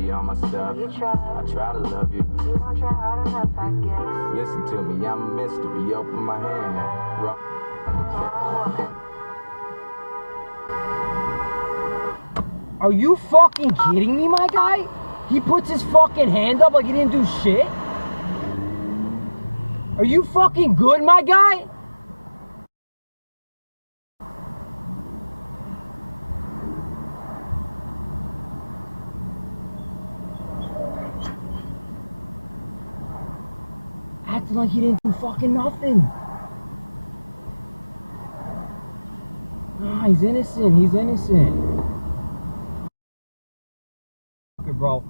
be on myself. You try. I try to love you. You don't try hard enough, I guess. Listen to me, I'm a mystery. Open my hand. Are you fucking kidding me, my guy? He puts his fucking hand up like he didn't do shit? Are you fucking good, my guy? Acting like he didn't do fucking nothing. Nah, he's innocent. He's innocent. Okay, bro.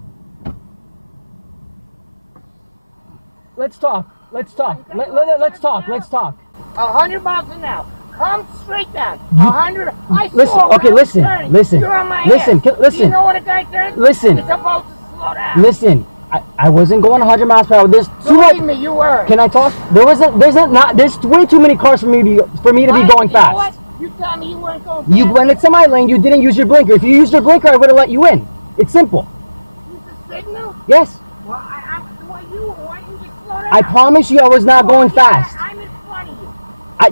Let's talk. Let's talk. Let's talk. Let's talk. 100 miles an hour. Come straight down. 100. I Listen. saw Okay, listen. turning. Listen. You're on my Listen. ass. Listen. You know what a guy turns? Listen. It's supposed to slow down. Listen. I wasn't going 100 miles per hour. There's too much. Believe me, you were. Can I talk? There's way too many cars for me to be going You know fast. what? You tell me you weren't going fast. You went into my lane. You didn't use your blinker. If you used your blinker, I would have let you in. It's simple. Use the signal? Yes. Well, why you just slow down? I promise you, I was not going fast. I'm in front of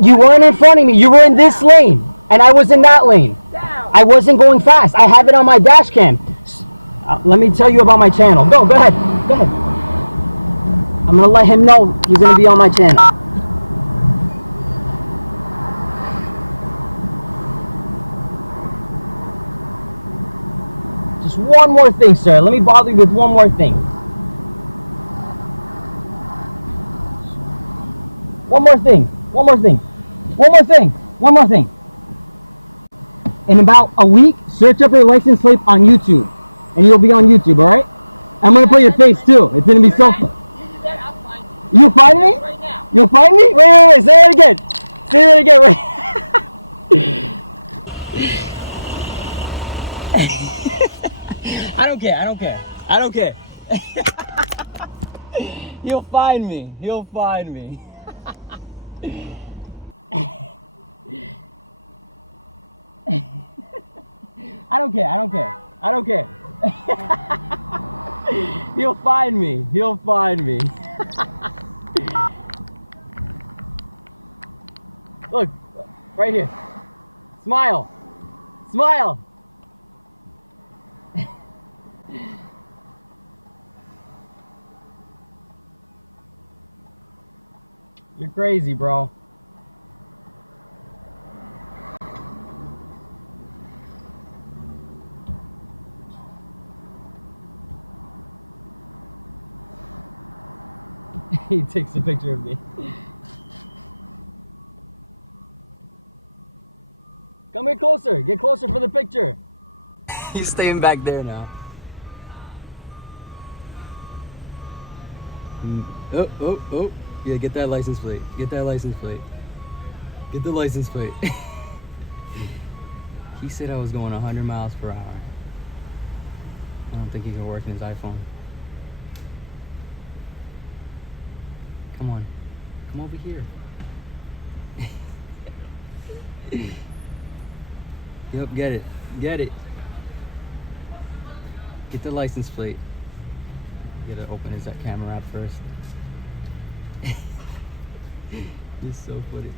you. You weren't in front of me. You were in this lane, and I was in that lane. Down. I wasn't going fast. I have it on my dash cam. Let me tell you about my channel. Go ahead. Go ahead. I'm gonna let him know he's gonna be on my channel. Just one more thing, sir. Let me bother you with one more thing. One more thing. One more thing. One more thing. One more thing. In about a week, search up your license plate on YouTube, and you'll be on YouTube. All right? I'm gonna put your face too. It's gonna be so fun. I'll find you. You find me? Right now. You'll find me? Wait. Say that again. Say that again. Wait. I don't care. I don't care. I don't care. You'll find me. You'll find me. I don't care. I don't care. I don't care. He'll find me. He'll find me. Look, right here. Smile. Smile. You're crazy, bro. He takes a picture of me. Come here closer. Get closer for the picture. He's staying back there now. Oh. Yeah, get that license plate. Get that license plate. Get the license plate. He said I was going 100 miles per hour. I don't think he can work in his iPhone. Come on. Come over here. Yep, get it. Get it. Get the license plate. You gotta open his camera app first. You're so funny.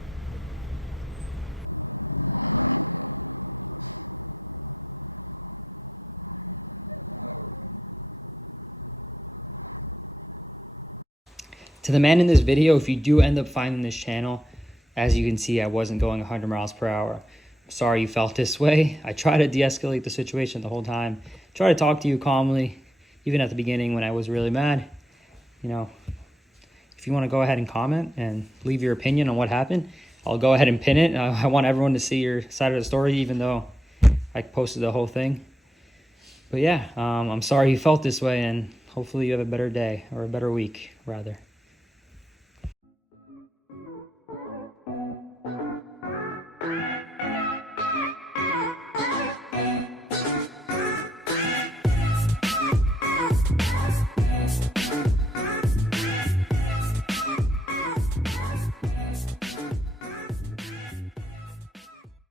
To the man in this video, if you do end up finding this channel, as you can see, I wasn't going 100 miles per hour. I'm sorry you felt this way. I try to de-escalate the situation the whole time. Try to talk to you calmly, even at the beginning when I was really mad. You know, if you want to go ahead and comment and leave your opinion on what happened, I'll go ahead and pin it. I want everyone to see your side of the story, even though I posted the whole thing. But yeah, I'm sorry you felt this way, and hopefully you have a better day, or a better week, rather.